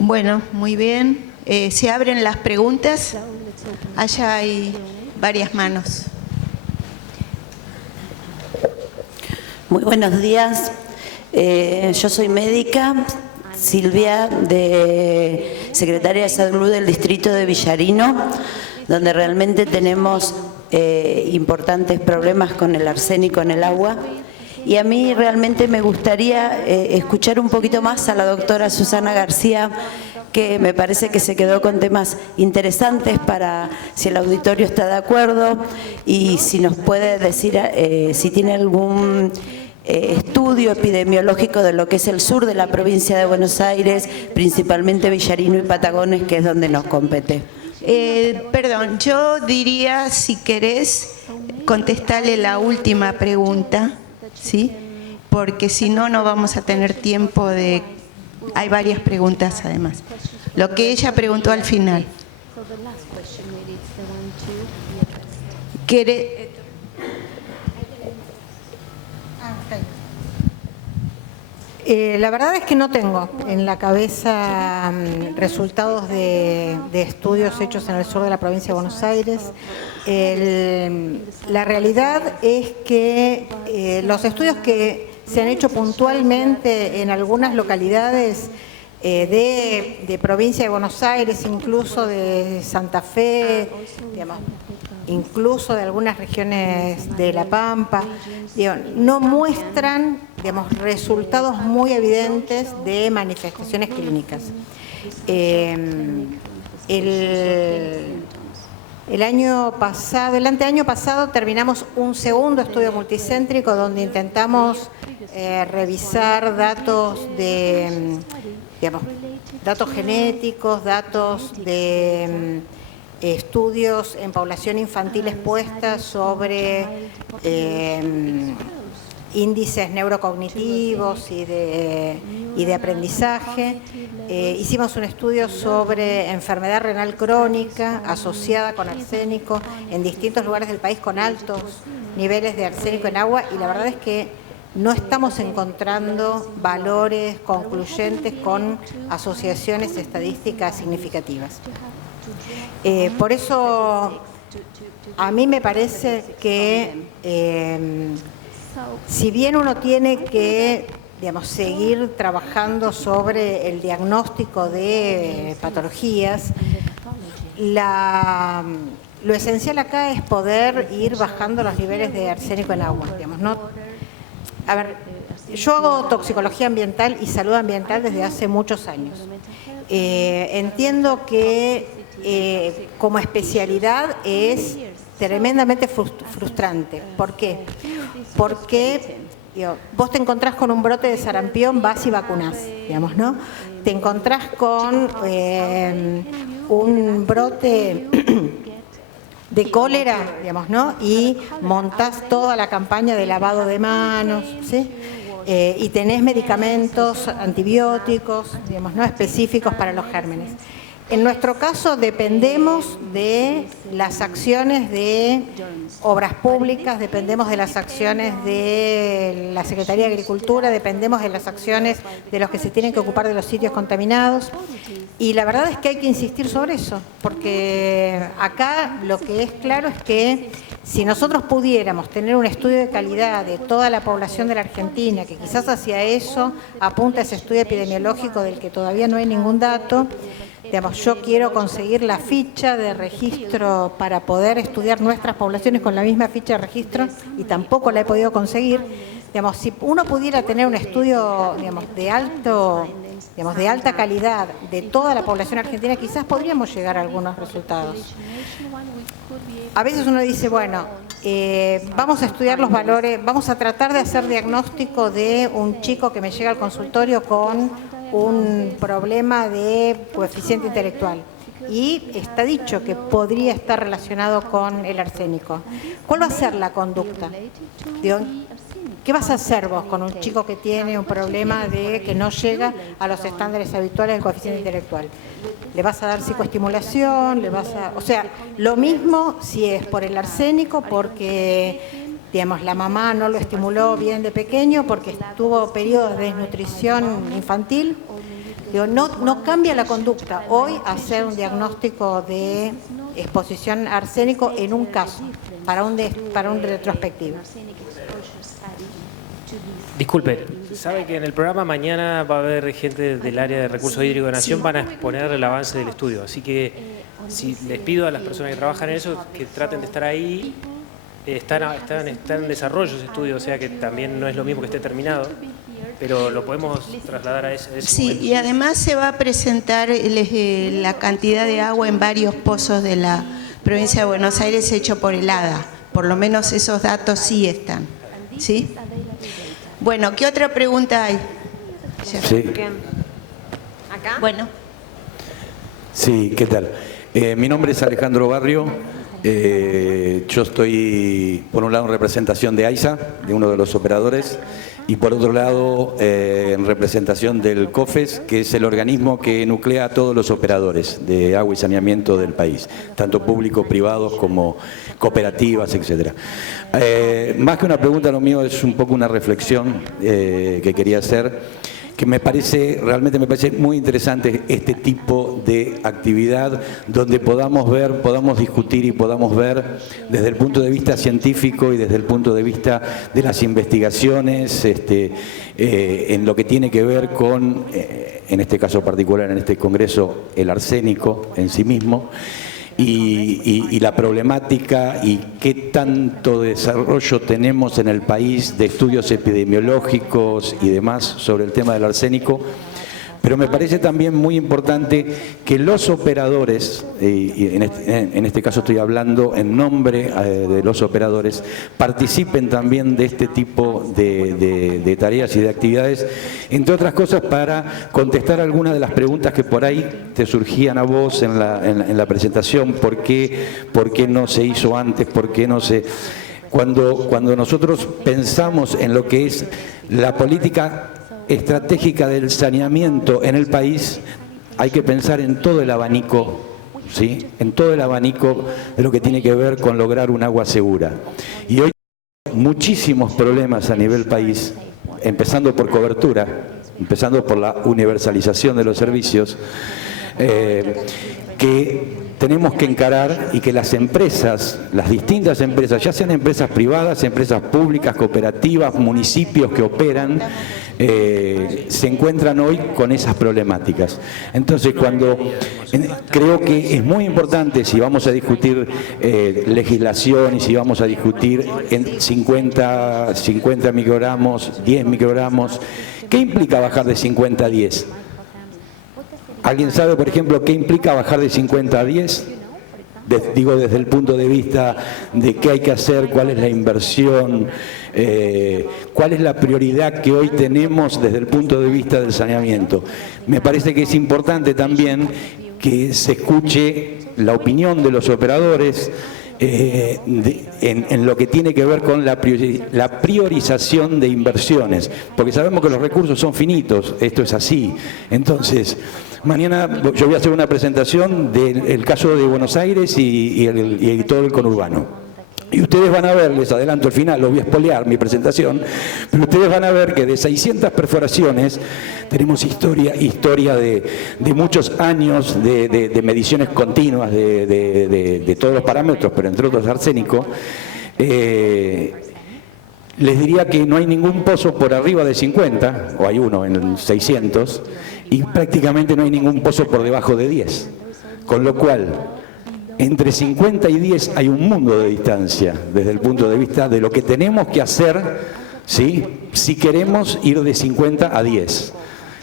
Bueno, muy bien. Se abren las preguntas. Allá hay varias manos. Muy buenos días. Yo soy médica, Silvia, secretaria de Salud del Distrito de Villarino, donde realmente tenemos importantes problemas con el arsénico en el agua. Y a mí realmente me gustaría escuchar un poquito más a la doctora Susana García, que me parece que se quedó con temas interesantes para si el auditorio está de acuerdo y si nos puede decir si tiene algún estudio epidemiológico de lo que es el sur de la provincia de Buenos Aires, principalmente Villarino y Patagones, que es donde nos compete. Perdón, yo diría, si querés, contestarle la última pregunta, ¿sí? Porque si no, no vamos a tener tiempo de... Hay varias preguntas además. Lo que ella preguntó al final. La verdad es que no tengo en la cabeza resultados de estudios hechos en el sur de la provincia de Buenos Aires. La realidad es que los estudios que se han hecho puntualmente en algunas localidades de provincia de Buenos Aires, incluso de Santa Fe, digamos, incluso de algunas regiones de La Pampa, no muestran, digamos, resultados muy evidentes de manifestaciones clínicas. El anteaño pasado terminamos un segundo estudio multicéntrico donde intentamos revisar datos datos genéticos, datos de estudios en población infantil expuesta sobre índices neurocognitivos y de aprendizaje. Hicimos un estudio sobre enfermedad renal crónica asociada con arsénico en distintos lugares del país con altos niveles de arsénico en agua, y la verdad es que no estamos encontrando valores concluyentes con asociaciones estadísticas significativas. Por eso a mí me parece que si bien uno tiene que, digamos, seguir trabajando sobre el diagnóstico de patologías, lo esencial acá es poder ir bajando los niveles de arsénico en agua, digamos, ¿no? A ver, yo hago toxicología ambiental y salud ambiental desde hace muchos años. Entiendo que como especialidad es tremendamente frustrante. ¿Por qué? Porque vos te encontrás con un brote de sarampión, vas y vacunás, digamos, ¿no? Te encontrás con un brote de cólera, digamos, ¿no? Y montás toda la campaña de lavado de manos, ¿sí? Y tenés medicamentos antibióticos, digamos, ¿no? Específicos para los gérmenes. En nuestro caso dependemos de las acciones de obras públicas, dependemos de las acciones de la Secretaría de Agricultura, dependemos de las acciones de los que se tienen que ocupar de los sitios contaminados. Y la verdad es que hay que insistir sobre eso, porque acá lo que es claro es que si nosotros pudiéramos tener un estudio de calidad de toda la población de la Argentina, que quizás hacia eso apunta ese estudio epidemiológico del que todavía no hay ningún dato, digamos, yo quiero conseguir la ficha de registro para poder estudiar nuestras poblaciones con la misma ficha de registro y tampoco la he podido conseguir. Digamos, si uno pudiera tener un estudio, digamos, de alta calidad de toda la población argentina, quizás podríamos llegar a algunos resultados. A veces uno dice, bueno, vamos a estudiar los valores, vamos a tratar de hacer diagnóstico de un chico que me llega al consultorio con un problema de coeficiente intelectual. Y está dicho que podría estar relacionado con el arsénico. ¿Cuál va a ser la conducta? Digo, ¿qué vas a hacer vos con un chico que tiene un problema de que no llega a los estándares habituales del coeficiente intelectual? ¿Le vas a dar psicoestimulación? O sea, lo mismo si es por el arsénico, porque, digamos, la mamá no lo estimuló bien de pequeño, porque tuvo periodos de desnutrición infantil. Digo, no cambia la conducta. Hoy hacer un diagnóstico de exposición a arsénico en un caso, para un retrospectivo. Disculpe, sabe que en el programa mañana va a haber gente del área de recursos hídricos de Nación, van a exponer el avance del estudio, así que si les pido a las personas que trabajan en eso que traten de estar ahí. Está en desarrollo ese estudio, o sea que también no es lo mismo que esté terminado, pero lo podemos trasladar a ese Sí, momento. y además se va a presentar la cantidad de agua en varios pozos de la provincia de Buenos Aires hecho por el ADA. Por lo menos esos datos sí están. ¿Sí? Bueno, ¿qué otra pregunta hay? Sí. ¿Acá? Bueno. Sí, ¿qué tal? Mi nombre es Alejandro Barrio. Yo estoy, por un lado, en representación de AISA, de uno de los operadores, y por otro lado, en representación del COFES, que es el organismo que nuclea a todos los operadores de agua y saneamiento del país, tanto públicos, privados, como cooperativas, etc. Más que una pregunta, lo mío es un poco una reflexión que quería hacer, que realmente me parece muy interesante este tipo de actividad donde podamos discutir y podamos ver desde el punto de vista científico y desde el punto de vista de las investigaciones en lo que tiene que ver con, en este caso particular, en este congreso, el arsénico en sí mismo. Y la problemática y qué tanto desarrollo tenemos en el país de estudios epidemiológicos y demás sobre el tema del arsénico. Pero me parece también muy importante que los operadores, y en este caso estoy hablando en nombre de los operadores, participen también de este tipo de tareas y de actividades, entre otras cosas para contestar algunas de las preguntas que por ahí te surgían a vos en la presentación. ¿Por qué no se hizo antes? ¿Por qué no se...? Cuando nosotros pensamos en lo que es la política estratégica del saneamiento en el país, hay que pensar en todo el abanico, ¿sí? En todo el abanico de lo que tiene que ver con lograr un agua segura. Y hoy hay muchísimos problemas a nivel país, empezando por cobertura, empezando por la universalización de los servicios, que tenemos que encarar y que las empresas, las distintas empresas, ya sean empresas privadas, empresas públicas, cooperativas, municipios que operan, se encuentran hoy con esas problemáticas. Entonces, creo que es muy importante, si vamos a discutir legislación y si vamos a discutir en 50 microgramos, 10 microgramos, ¿qué implica bajar de 50 a 10? ¿Alguien sabe, por ejemplo, qué implica bajar de 50 a 10? Digo, desde el punto de vista de qué hay que hacer, cuál es la inversión, cuál es la prioridad que hoy tenemos desde el punto de vista del saneamiento. Me parece que es importante también que se escuche la opinión de los operadores en lo que tiene que ver con la priorización de inversiones, porque sabemos que los recursos son finitos, esto es así. Entonces, mañana yo voy a hacer una presentación del caso de Buenos Aires y todo el conurbano. Y ustedes van a ver, les adelanto al final, lo voy a espolear mi presentación, pero ustedes van a ver que de 600 perforaciones tenemos historia de muchos años de mediciones continuas de todos los parámetros, pero entre otros arsénico. Les diría que no hay ningún pozo por arriba de 50, o hay uno en 600, y prácticamente no hay ningún pozo por debajo de 10. Con lo cual, entre 50 y 10 hay un mundo de distancia desde el punto de vista de lo que tenemos que hacer, ¿sí?, si queremos ir de 50 a 10.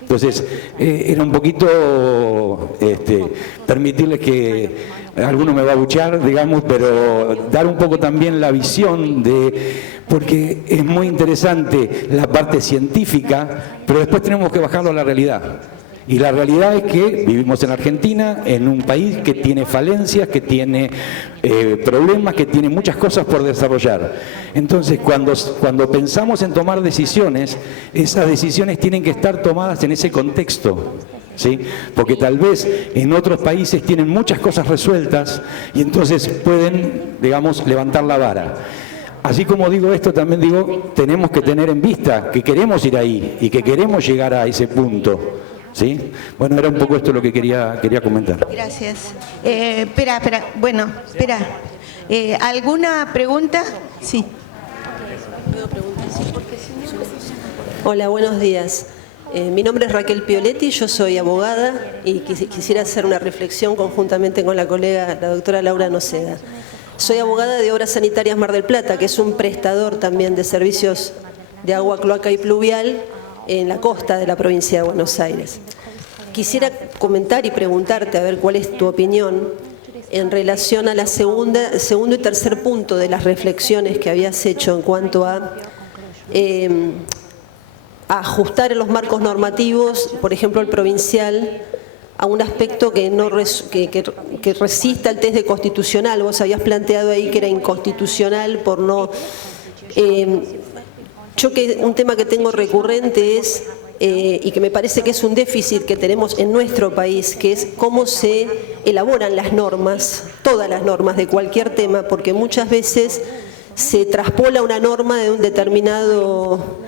Entonces, era un poquito permitirles que alguno me va a buchear, digamos, pero dar un poco también la visión porque es muy interesante la parte científica, pero después tenemos que bajarlo a la realidad. Y la realidad es que vivimos en Argentina, en un país que tiene falencias, que tiene problemas, que tiene muchas cosas por desarrollar. Entonces, cuando pensamos en tomar decisiones, esas decisiones tienen que estar tomadas en ese contexto, ¿sí? Porque tal vez en otros países tienen muchas cosas resueltas y entonces pueden, digamos, levantar la vara. Así como digo esto, también digo, tenemos que tener en vista que queremos ir ahí y que queremos llegar a ese punto, ¿Sí? Bueno, era un poco esto lo que quería comentar. Gracias. Espera. Bueno, espera. ¿Alguna pregunta? Sí. Hola, buenos días. Mi nombre es Raquel Pioletti, yo soy abogada y quisiera hacer una reflexión conjuntamente con la colega, la doctora Laura Noceda. Soy abogada de Obras Sanitarias Mar del Plata, que es un prestador también de servicios de agua, cloaca y pluvial en la costa de la provincia de Buenos Aires. Quisiera comentar y preguntarte a ver cuál es tu opinión en relación a la segundo y tercer punto de las reflexiones que habías hecho en cuanto a ajustar en los marcos normativos, por ejemplo el provincial, a un aspecto que resista el test de constitucional. Vos habías planteado ahí que era inconstitucional por no... un tema que tengo recurrente es, y que me parece que es un déficit que tenemos en nuestro país, que es cómo se elaboran las normas, todas las normas de cualquier tema, porque muchas veces se traspola una norma de un determinado...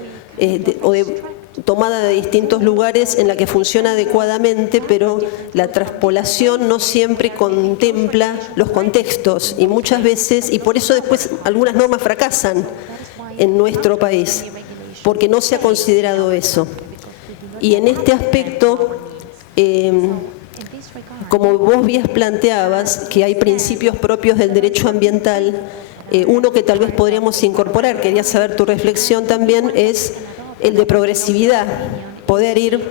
o de tomada de distintos lugares en la que funciona adecuadamente, pero la traspolación no siempre contempla los contextos y muchas veces, y por eso después algunas normas fracasan en nuestro país, porque no se ha considerado eso. Y en este aspecto, como vos bien planteabas, que hay principios propios del derecho ambiental, uno que tal vez podríamos incorporar, quería saber tu reflexión también, es el de progresividad, poder ir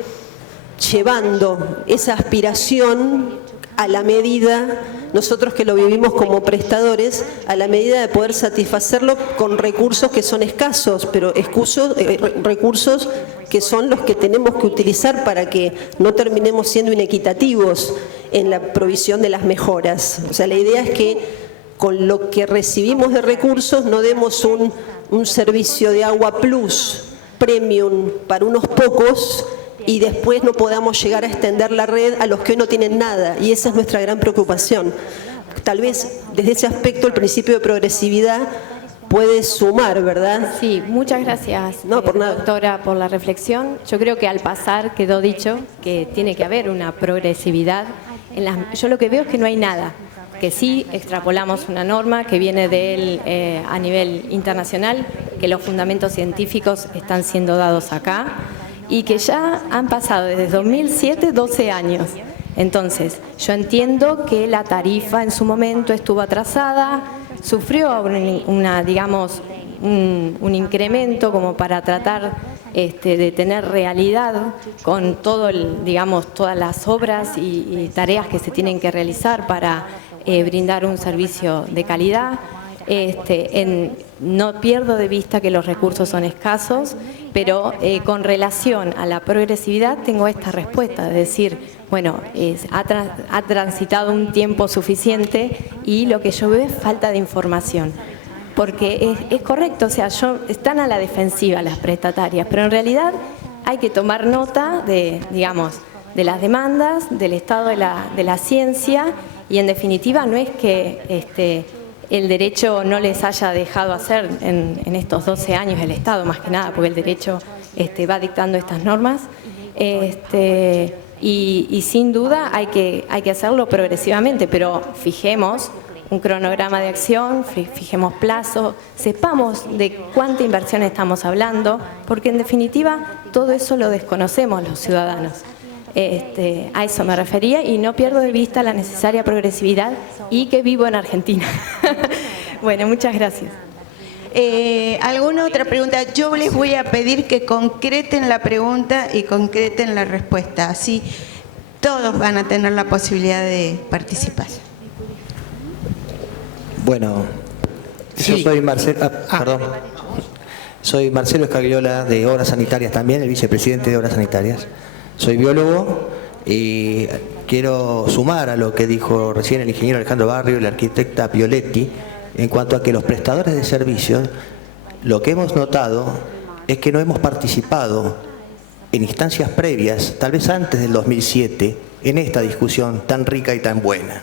llevando esa aspiración a la medida, nosotros que lo vivimos como prestadores, a la medida de poder satisfacerlo con recursos que son escasos, pero recursos que son los que tenemos que utilizar para que no terminemos siendo inequitativos en la provisión de las mejoras. O sea, la idea es que con lo que recibimos de recursos no demos un servicio de agua plus, premium para unos pocos y después no podamos llegar a extender la red a los que hoy no tienen nada, y esa es nuestra gran preocupación. Tal vez desde ese aspecto el principio de progresividad puede sumar, ¿verdad? Sí, muchas gracias, no, por nada, doctora, por la reflexión. Yo creo que al pasar quedó dicho que tiene que haber una progresividad. Yo lo que veo es que no hay nada, que sí extrapolamos una norma que viene de él a nivel internacional, que los fundamentos científicos están siendo dados acá y que ya han pasado desde 2007 12 años. Entonces, yo entiendo que la tarifa en su momento estuvo atrasada, sufrió un incremento como para tratar de tener realidad con todo todas las obras y tareas que se tienen que realizar para brindar un servicio de calidad. No pierdo de vista que los recursos son escasos, pero con relación a la progresividad tengo esta respuesta, es decir, bueno, ha transitado un tiempo suficiente y lo que yo veo es falta de información. Porque es correcto, o sea, están a la defensiva las prestatarias, pero en realidad hay que tomar nota de las demandas, del estado de la ciencia, y en definitiva no es que el derecho no les haya dejado hacer en estos 12 años el Estado, más que nada, porque el derecho va dictando estas normas, y sin duda hay que hacerlo progresivamente, pero fijemos un cronograma de acción, fijemos plazo, sepamos de cuánta inversión estamos hablando, porque en definitiva todo eso lo desconocemos los ciudadanos. A eso me refería y no pierdo de vista la necesaria progresividad y que vivo en Argentina. Bueno, muchas gracias. ¿Alguna otra pregunta? Yo les voy a pedir que concreten la pregunta y concreten la respuesta, así todos van a tener la posibilidad de participar. Bueno, yo soy Marcelo, soy Marcelo Escagliola de Obras Sanitarias también, el vicepresidente de Obras Sanitarias. Soy biólogo y quiero sumar a lo que dijo recién el ingeniero Alejandro Barrio y la arquitecta Pioletti en cuanto a que los prestadores de servicios, lo que hemos notado es que no hemos participado en instancias previas, tal vez antes del 2007, en esta discusión tan rica y tan buena.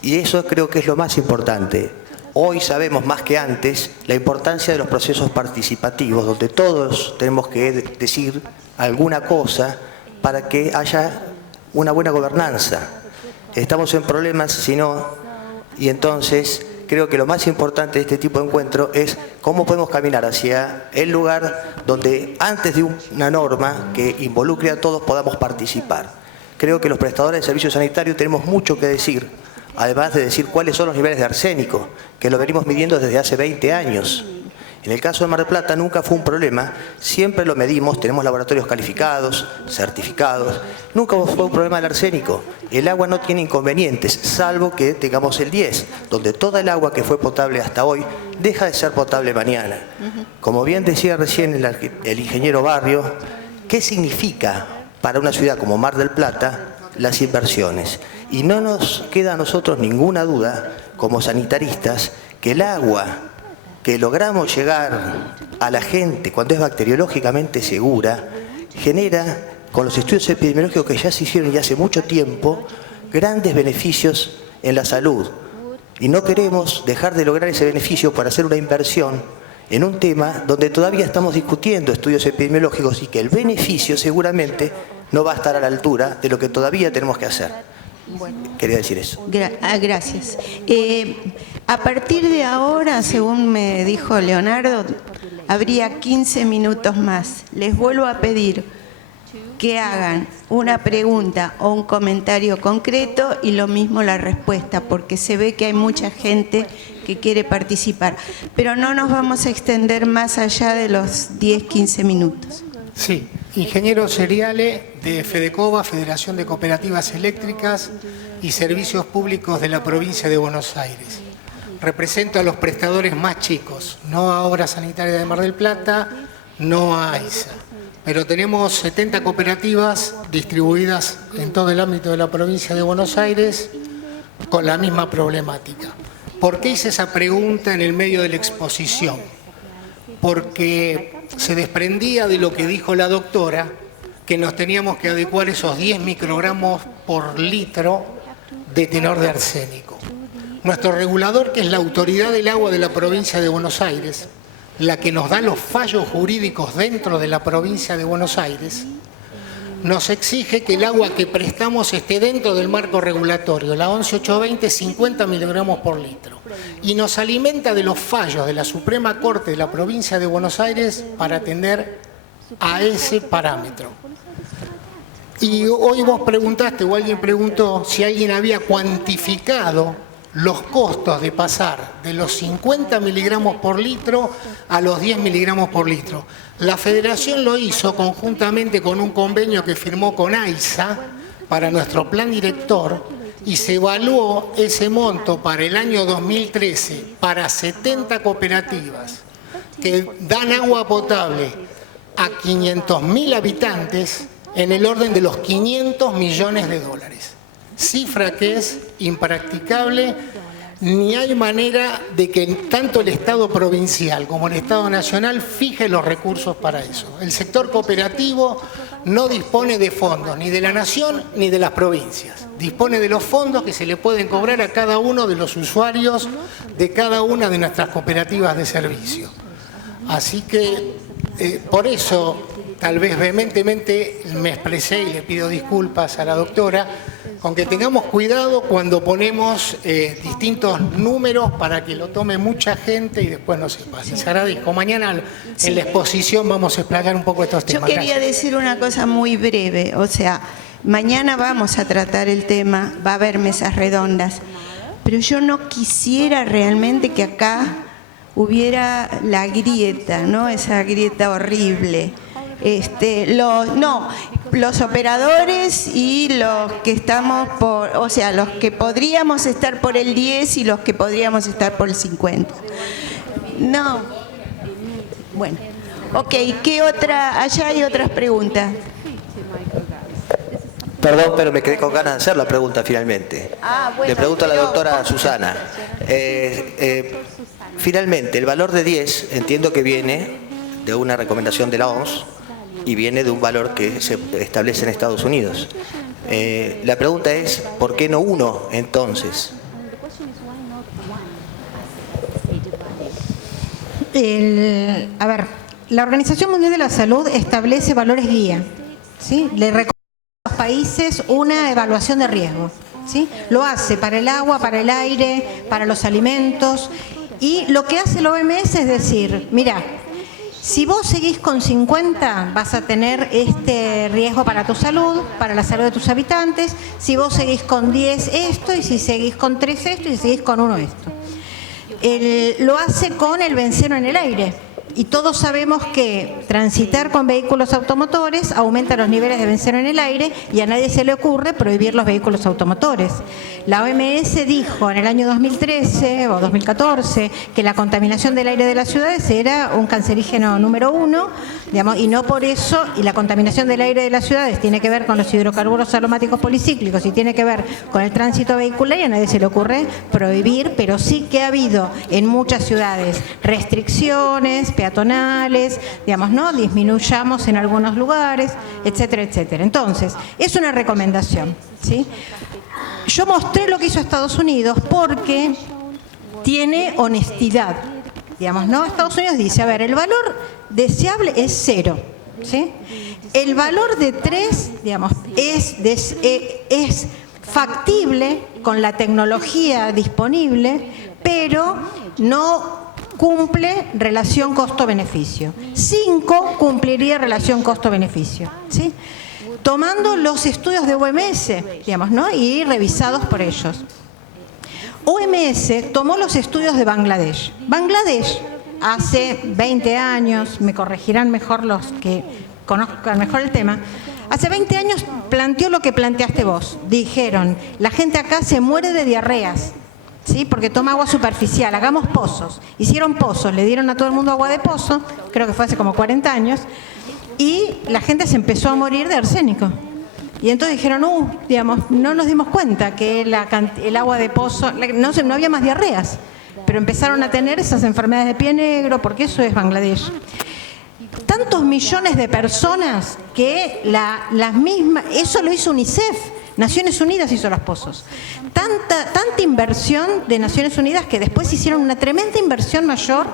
Y eso creo que es lo más importante. Hoy sabemos más que antes la importancia de los procesos participativos, donde todos tenemos que decir alguna cosa para que haya una buena gobernanza. Estamos en problemas si no, y entonces creo que lo más importante de este tipo de encuentro es cómo podemos caminar hacia el lugar donde antes de una norma que involucre a todos podamos participar. Creo que los prestadores de servicios sanitarios tenemos mucho que decir, además de decir cuáles son los niveles de arsénico, que lo venimos midiendo desde hace 20 años. En el caso de Mar del Plata nunca fue un problema, siempre lo medimos, tenemos laboratorios calificados, certificados, nunca fue un problema el arsénico. El agua no tiene inconvenientes, salvo que tengamos el 10, donde toda el agua que fue potable hasta hoy deja de ser potable mañana. Como bien decía recién el ingeniero Barrio, ¿qué significa para una ciudad como Mar del Plata las inversiones? Y no nos queda a nosotros ninguna duda, como sanitaristas, que el agua que logramos llegar a la gente cuando es bacteriológicamente segura, genera, con los estudios epidemiológicos que ya se hicieron ya hace mucho tiempo, grandes beneficios en la salud. Y no queremos dejar de lograr ese beneficio para hacer una inversión en un tema donde todavía estamos discutiendo estudios epidemiológicos y que el beneficio seguramente no va a estar a la altura de lo que todavía tenemos que hacer. Quería decir eso. Gracias. A partir de ahora, según me dijo Leonardo, habría 15 minutos más. Les vuelvo a pedir que hagan una pregunta o un comentario concreto y lo mismo la respuesta, porque se ve que hay mucha gente que quiere participar. Pero no nos vamos a extender más allá de los 10-15 minutos. Sí, ingeniero Seriale de FEDECOBA, Federación de Cooperativas Eléctricas y Servicios Públicos de la Provincia de Buenos Aires. Represento a los prestadores más chicos, no a Obras Sanitarias de Mar del Plata, no a AISA. Pero tenemos 70 cooperativas distribuidas en todo el ámbito de la provincia de Buenos Aires con la misma problemática. ¿Por qué hice esa pregunta en el medio de la exposición? Porque se desprendía de lo que dijo la doctora, que nos teníamos que adecuar esos 10 microgramos por litro de tenor de arsénico. Nuestro regulador, que es la Autoridad del Agua de la provincia de Buenos Aires, la que nos da los fallos jurídicos dentro de la provincia de Buenos Aires, nos exige que el agua que prestamos esté dentro del marco regulatorio, la 11820, 50 miligramos por litro. Y nos alimenta de los fallos de la Suprema Corte de la provincia de Buenos Aires para atender a ese parámetro. Y hoy vos preguntaste, o alguien preguntó, si alguien había cuantificado los costos de pasar de los 50 miligramos por litro a los 10 miligramos por litro. La Federación lo hizo conjuntamente con un convenio que firmó con AISA para nuestro plan director y se evaluó ese monto para el año 2013 para 70 cooperativas que dan agua potable a 500.000 habitantes en el orden de los 500 millones de dólares. Cifra que es impracticable, ni hay manera de que tanto el Estado provincial como el Estado nacional fije los recursos para eso. El sector cooperativo no dispone de fondos ni de la nación ni de las provincias. Dispone de los fondos que se le pueden cobrar a cada uno de los usuarios de cada una de nuestras cooperativas de servicio. Así que por eso tal vez vehementemente me expresé y le pido disculpas a la doctora, con que tengamos cuidado cuando ponemos distintos números para que lo tome mucha gente y después no se pase. Les agradezco. Mañana en la exposición vamos a explayar un poco estos temas. Yo quería decir una cosa muy breve, o sea, mañana vamos a tratar el tema, va a haber mesas redondas, pero yo no quisiera realmente que acá hubiera la grieta, ¿no? Esa grieta horrible. Los operadores y los que estamos por, o sea, los que podríamos estar por el 10 y los que podríamos estar por el 50. No. Bueno. Ok, ¿qué otra? Allá hay otras preguntas. Perdón, pero me quedé con ganas de hacer la pregunta finalmente. Bueno, le pregunto a la doctora Susana. Finalmente, el valor de 10 entiendo que viene de una recomendación de la OMS y viene de un valor que se establece en Estados Unidos. La pregunta es, ¿por qué no 1 entonces? A ver, la Organización Mundial de la Salud establece valores guía, ¿sí? países una evaluación de riesgo, ¿sí? Lo hace para el agua, para el aire, para los alimentos. Y lo que hace la OMS es decir, mira, si vos seguís con 50, vas a tener este riesgo para tu salud, para la salud de tus habitantes. Si vos seguís con 10, esto, y si seguís con 3, esto, y si seguís con 1, esto. Lo hace con el benceno en el aire. Y todos sabemos que transitar con vehículos automotores aumenta los niveles de benceno en el aire y a nadie se le ocurre prohibir los vehículos automotores. La OMS dijo en el año 2013 o 2014 que la contaminación del aire de las ciudades era un cancerígeno número 1, digamos, y no por eso, y la contaminación del aire de las ciudades tiene que ver con los hidrocarburos aromáticos policíclicos y tiene que ver con el tránsito vehicular, y a nadie se le ocurre prohibir, pero sí que ha habido en muchas ciudades restricciones peatonales, digamos, ¿no? Disminuyamos en algunos lugares, etcétera, etcétera. Entonces, es una recomendación, ¿sí? Yo mostré lo que hizo Estados Unidos porque tiene honestidad, digamos, ¿no? Estados Unidos dice, a ver, el valor deseable es 0, ¿sí? El valor de 3, digamos, es factible con la tecnología disponible, pero no cumple relación costo-beneficio. 5 cumpliría relación costo-beneficio, ¿sí? Tomando los estudios de OMS, digamos, ¿no? Y revisados por ellos. OMS tomó los estudios de Bangladesh. Bangladesh hace 20 años, me corregirán mejor los que conozcan mejor el tema, hace 20 años planteó lo que planteaste vos. Dijeron, la gente acá se muere de diarreas, ¿sí? Porque toma agua superficial, hagamos pozos. Hicieron pozos, le dieron a todo el mundo agua de pozo, creo que fue hace como 40 años, y la gente se empezó a morir de arsénico. Y entonces dijeron, digamos, no nos dimos cuenta que el agua de pozo, no había más diarreas, pero empezaron a tener esas enfermedades de pie negro, porque eso es Bangladesh. Tantos millones de personas que las mismas, eso lo hizo UNICEF, Naciones Unidas hizo los pozos. Tanta inversión de Naciones Unidas que después hicieron una tremenda inversión mayor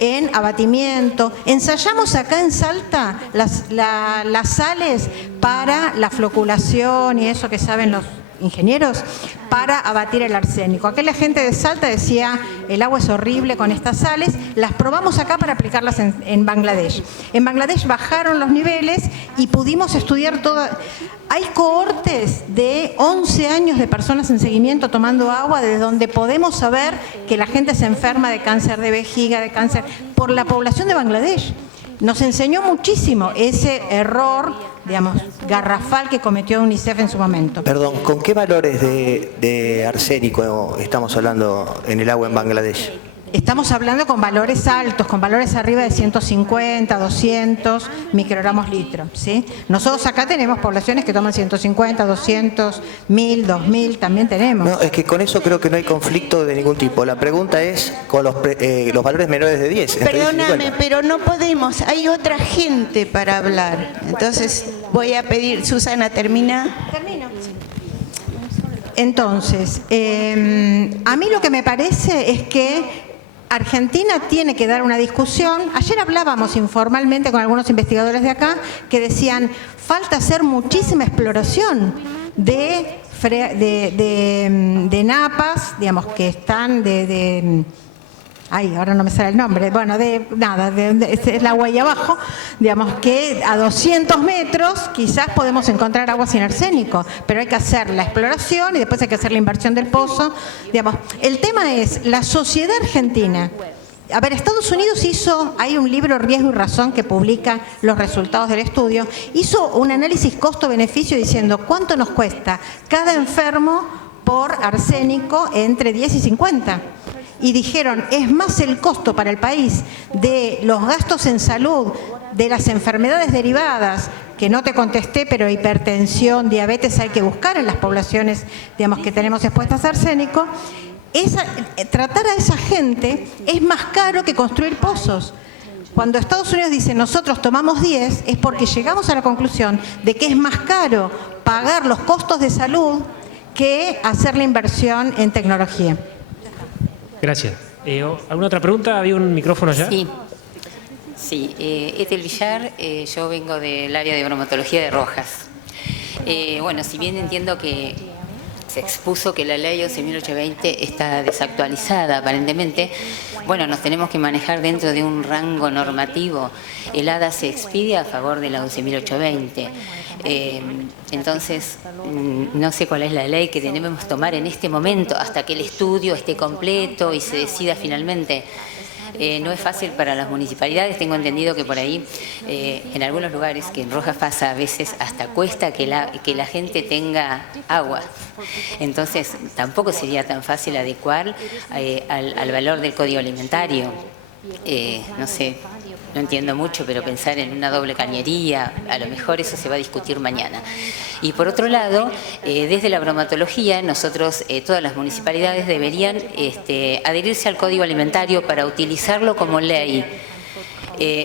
en abatimiento. Ensayamos acá en Salta las sales para la floculación y eso que saben los ingenieros, para abatir el arsénico. Aquí la gente de Salta decía, el agua es horrible con estas sales, las probamos acá para aplicarlas en Bangladesh. En Bangladesh bajaron los niveles y pudimos estudiar toda... Hay cohortes de 11 años de personas en seguimiento tomando agua, desde donde podemos saber que la gente se enferma de cáncer de vejiga, de cáncer, por la población de Bangladesh. Nos enseñó muchísimo ese error, digamos, garrafal que cometió UNICEF en su momento. Perdón, ¿con qué valores de arsénico estamos hablando en el agua en Bangladesh? Estamos hablando con valores altos, con valores arriba de 150, 200 microgramos litro, ¿sí? Nosotros acá tenemos poblaciones que toman 150, 200, 1000, 2000, también tenemos. No, es que con eso creo que no hay conflicto de ningún tipo. La pregunta es con los valores menores de 10. Perdóname, pero no podemos, hay otra gente para hablar. Entonces voy a pedir, Susana, ¿termina? Termino. Entonces, a mí lo que me parece es que Argentina tiene que dar una discusión. Ayer hablábamos informalmente con algunos investigadores de acá que decían, falta hacer muchísima exploración de napas, digamos, que están ahora no me sale el nombre, bueno, es el agua ahí abajo, digamos que a 200 metros quizás podemos encontrar agua sin arsénico, pero hay que hacer la exploración y después hay que hacer la inversión del pozo, digamos. El tema es la sociedad argentina. A ver, Estados Unidos hay un libro, Riesgo y Razón, que publica los resultados del estudio, hizo un análisis costo-beneficio diciendo cuánto nos cuesta cada enfermo por arsénico entre 10 y 50. Y dijeron, es más el costo para el país de los gastos en salud, de las enfermedades derivadas, que no te contesté, pero hipertensión, diabetes hay que buscar en las poblaciones, digamos, que tenemos expuestas a arsénico. Tratar a esa gente es más caro que construir pozos. Cuando Estados Unidos dice, nosotros tomamos 10, es porque llegamos a la conclusión de que es más caro pagar los costos de salud que hacer la inversión en tecnología. Gracias. ¿Alguna otra pregunta? ¿Había un micrófono allá? Sí, Ethel Villar, yo vengo del área de bromatología de Rojas. Bueno, si bien entiendo que se expuso que la ley 11.820 está desactualizada aparentemente, bueno, nos tenemos que manejar dentro de un rango normativo. El ADA se expide a favor de la 11.820. Entonces, no sé cuál es la ley que debemos tomar en este momento hasta que el estudio esté completo y se decida finalmente. No es fácil para las municipalidades, tengo entendido que por ahí, en algunos lugares, que en Rojas pasa a veces hasta cuesta que la gente tenga agua. Entonces, tampoco sería tan fácil adecuar al valor del código alimentario. No sé, no entiendo mucho, pero pensar en una doble cañería, a lo mejor eso se va a discutir mañana. Y por otro lado, desde la bromatología, nosotros, todas las municipalidades deberían adherirse al Código Alimentario para utilizarlo como ley.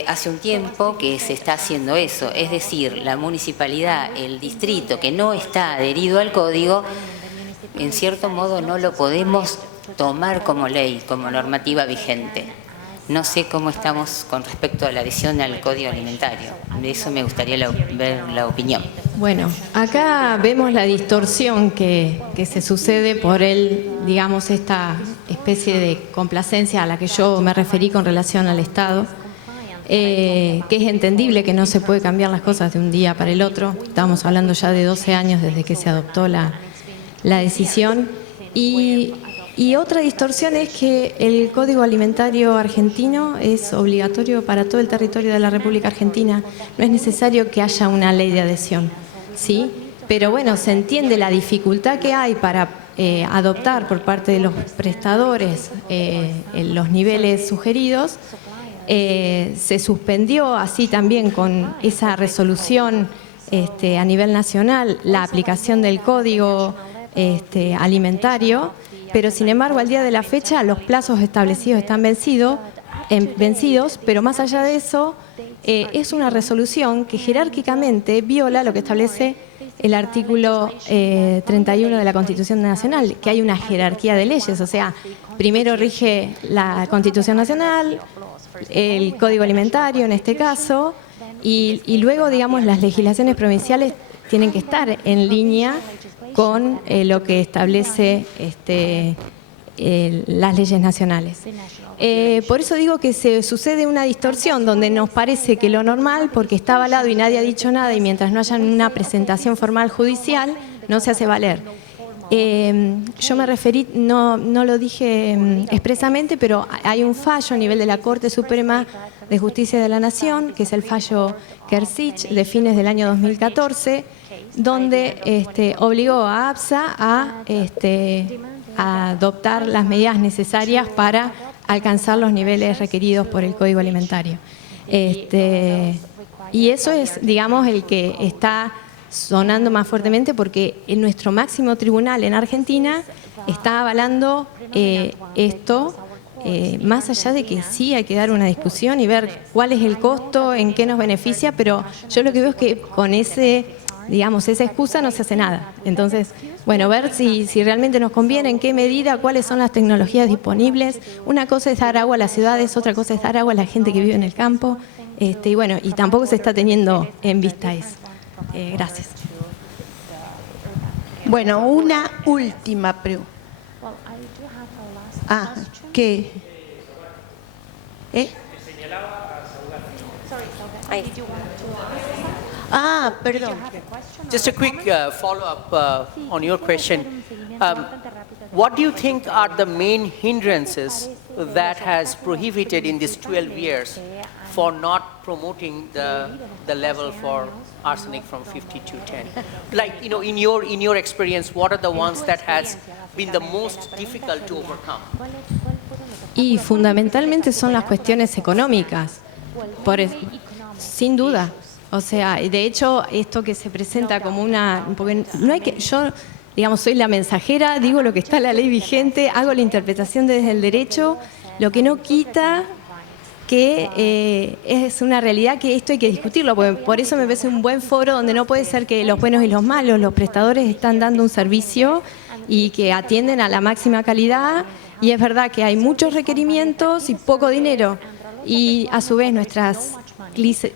Hace un tiempo que se está haciendo eso, es decir, la municipalidad, el distrito que no está adherido al código, en cierto modo no lo podemos tomar como ley, como normativa vigente. No sé cómo estamos con respecto a la adhesión al Código Alimentario. De eso me gustaría ver la opinión. Bueno, acá vemos la distorsión que se sucede por digamos, esta especie de complacencia a la que yo me referí con relación al Estado, que es entendible que no se puede cambiar las cosas de un día para el otro. Estamos hablando ya de 12 años desde que se adoptó la decisión. Y otra distorsión es que el Código Alimentario argentino es obligatorio para todo el territorio de la República Argentina. No es necesario que haya una ley de adhesión, ¿sí? Pero bueno, se entiende la dificultad que hay para adoptar por parte de los prestadores los niveles sugeridos. Se suspendió así también con esa resolución a nivel nacional la aplicación del Código Alimentario. Pero sin embargo, al día de la fecha, los plazos establecidos están vencidos, pero más allá de eso, es una resolución que jerárquicamente viola lo que establece el artículo 31 de la Constitución Nacional, que hay una jerarquía de leyes, o sea, primero rige la Constitución Nacional, el Código Alimentario en este caso, y luego, digamos, las legislaciones provinciales tienen que estar en línea con lo que establece las leyes nacionales. Por eso digo que se sucede una distorsión donde nos parece que lo normal, porque está avalado y nadie ha dicho nada y mientras no haya una presentación formal judicial, no se hace valer. Yo me referí, no lo dije expresamente, pero hay un fallo a nivel de la Corte Suprema de Justicia de la Nación, que es el fallo Kersich de fines del año 2014, donde obligó a APSA a adoptar las medidas necesarias para alcanzar los niveles requeridos por el Código Alimentario. Y eso es, digamos, el que está sonando más fuertemente porque en nuestro máximo tribunal en Argentina está avalando esto, más allá de que sí hay que dar una discusión y ver cuál es el costo, en qué nos beneficia, pero yo lo que veo es que con esa excusa no se hace nada. Entonces, bueno, ver si realmente nos conviene, en qué medida, cuáles son las tecnologías disponibles. Una cosa es dar agua a las ciudades, otra cosa es dar agua a la gente que vive en el campo, y bueno, y tampoco se está teniendo en vista eso. Gracias. Bueno, una última pregunta. ¿Qué? Perdón. Just a quick follow-up on your question. What do you think are the main hindrances that has prohibited in these 12 years for not promoting the level for arsenic from 50 to 10? Like, in your experience, what are the ones that has been the most difficult to overcome? Y fundamentalmente son las cuestiones económicas, sin duda. O sea, de hecho, esto que se presenta como porque no hay que, yo, digamos, soy la mensajera, digo lo que está en la ley vigente, hago la interpretación desde el derecho, lo que no quita que es una realidad que esto hay que discutirlo, porque por eso me parece un buen foro donde no puede ser que los buenos y los malos, los prestadores están dando un servicio y que atienden a la máxima calidad, y es verdad que hay muchos requerimientos y poco dinero, y a su vez nuestras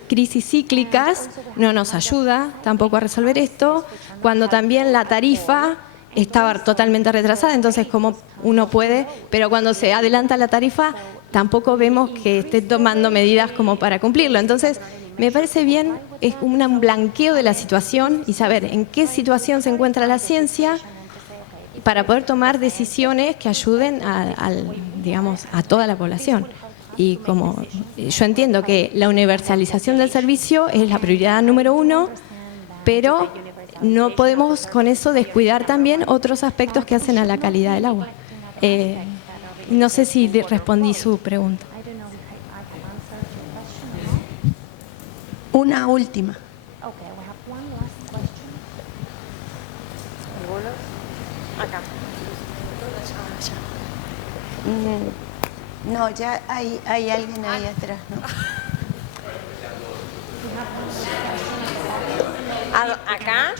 crisis cíclicas no nos ayuda tampoco a resolver esto, cuando también la tarifa estaba totalmente retrasada, entonces como uno puede, pero cuando se adelanta la tarifa tampoco vemos que esté tomando medidas como para cumplirlo. Entonces me parece bien, es un blanqueo de la situación y saber en qué situación se encuentra la ciencia para poder tomar decisiones que ayuden digamos, a toda la población. Y como yo entiendo que la universalización del servicio es la prioridad número 1, pero no podemos con eso descuidar también otros aspectos que hacen a la calidad del agua. No sé si respondí su pregunta. Una última. No, ya hay alguien ahí atrás, ¿no? ¿Acá?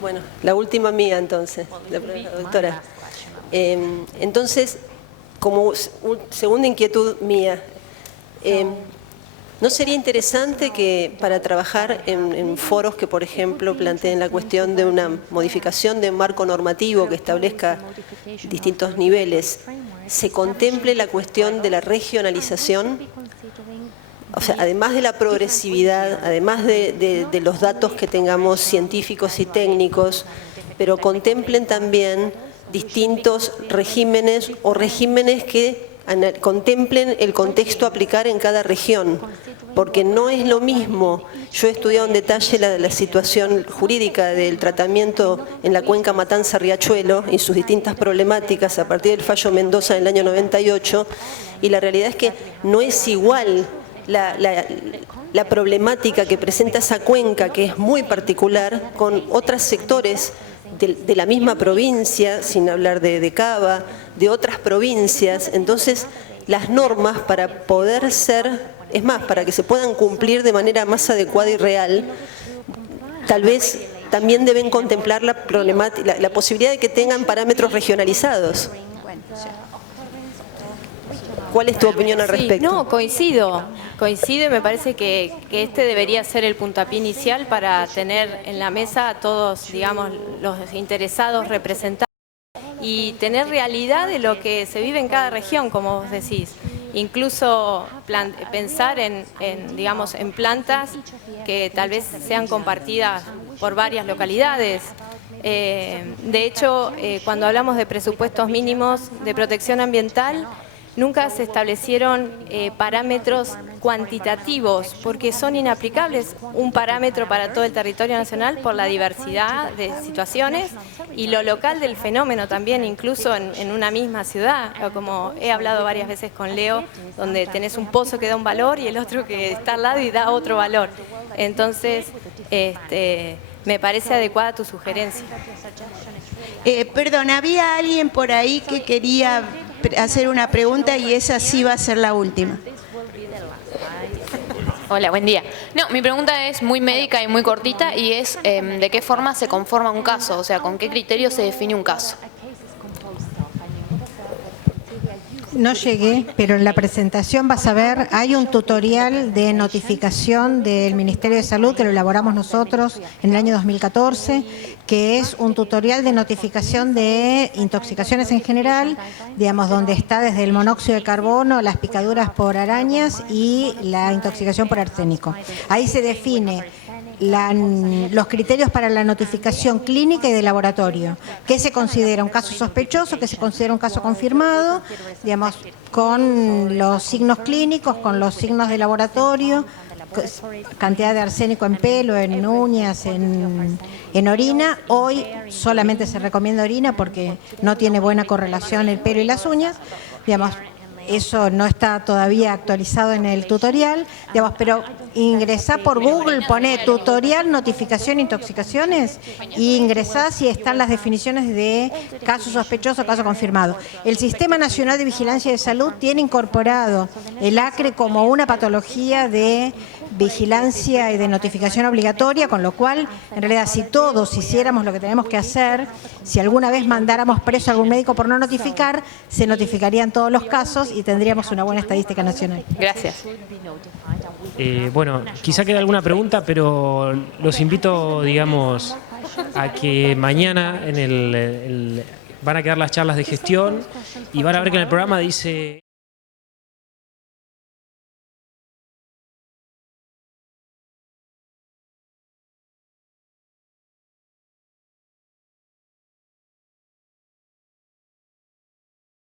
Bueno, la última mía entonces, la doctora. Entonces, como segunda inquietud mía, ¿no sería interesante que para trabajar en foros que, por ejemplo, planteen la cuestión de una modificación de un marco normativo que establezca distintos niveles, se contemple la cuestión de la regionalización? O sea, además de la progresividad, además de los datos que tengamos científicos y técnicos, pero contemplen también distintos regímenes o regímenes que contemplen el contexto a aplicar en cada región, porque no es lo mismo. Yo he estudiado en detalle la situación jurídica del tratamiento en la cuenca Matanza-Riachuelo y sus distintas problemáticas a partir del fallo Mendoza del año 98, y la realidad es que no es igual la problemática que presenta esa cuenca, que es muy particular, con otros sectores de la misma provincia, sin hablar de Cava, de otras provincias. Entonces, las normas para poder ser, es más, para que se puedan cumplir de manera más adecuada y real, tal vez también deben contemplar la posibilidad de que tengan parámetros regionalizados. ¿Cuál es tu opinión al respecto? No, coincido y me parece que este debería ser el puntapié inicial para tener en la mesa a todos, digamos, los interesados representados y tener realidad de lo que se vive en cada región, como vos decís. Incluso pensar digamos, en plantas que tal vez sean compartidas por varias localidades. De hecho, cuando hablamos de presupuestos mínimos de protección ambiental, nunca se establecieron parámetros cuantitativos porque son inaplicables un parámetro para todo el territorio nacional por la diversidad de situaciones y lo local del fenómeno también, incluso en una misma ciudad, como he hablado varias veces con Leo, donde tenés un pozo que da un valor y el otro que está al lado y da otro valor. Entonces, me parece adecuada tu sugerencia. Perdón, había alguien por ahí que quería hacer una pregunta y esa sí va a ser la última. Hola, buen día. No, mi pregunta es muy médica y muy cortita y es ¿de qué forma se conforma un caso? O sea, ¿con qué criterio se define un caso? No llegué, pero en la presentación vas a ver, hay un tutorial de notificación del Ministerio de Salud que lo elaboramos nosotros en el año 2014, que es un tutorial de notificación de intoxicaciones en general, digamos, donde está desde el monóxido de carbono, las picaduras por arañas y la intoxicación por arsénico. Ahí se define los criterios para la notificación clínica y de laboratorio. ¿Qué se considera un caso sospechoso? ¿Qué se considera un caso confirmado? Digamos, con los signos clínicos, con los signos de laboratorio, cantidad de arsénico en pelo, en uñas, en orina. Hoy solamente se recomienda orina porque no tiene buena correlación el pelo y las uñas. Digamos, eso no está todavía actualizado en el tutorial, digamos, pero ingresá por Google, poné tutorial, notificación, intoxicaciones y ingresá si están las definiciones de caso sospechoso, caso confirmado. El Sistema Nacional de Vigilancia de Salud tiene incorporado el ACRE como una patología de vigilancia y de notificación obligatoria, con lo cual, en realidad, si todos hiciéramos lo que tenemos que hacer, si alguna vez mandáramos preso a algún médico por no notificar, se notificarían todos los casos y tendríamos una buena estadística nacional. Gracias. Bueno, quizá quede alguna pregunta, pero los invito, digamos, a que mañana van a quedar las charlas de gestión y van a ver que en el programa dice...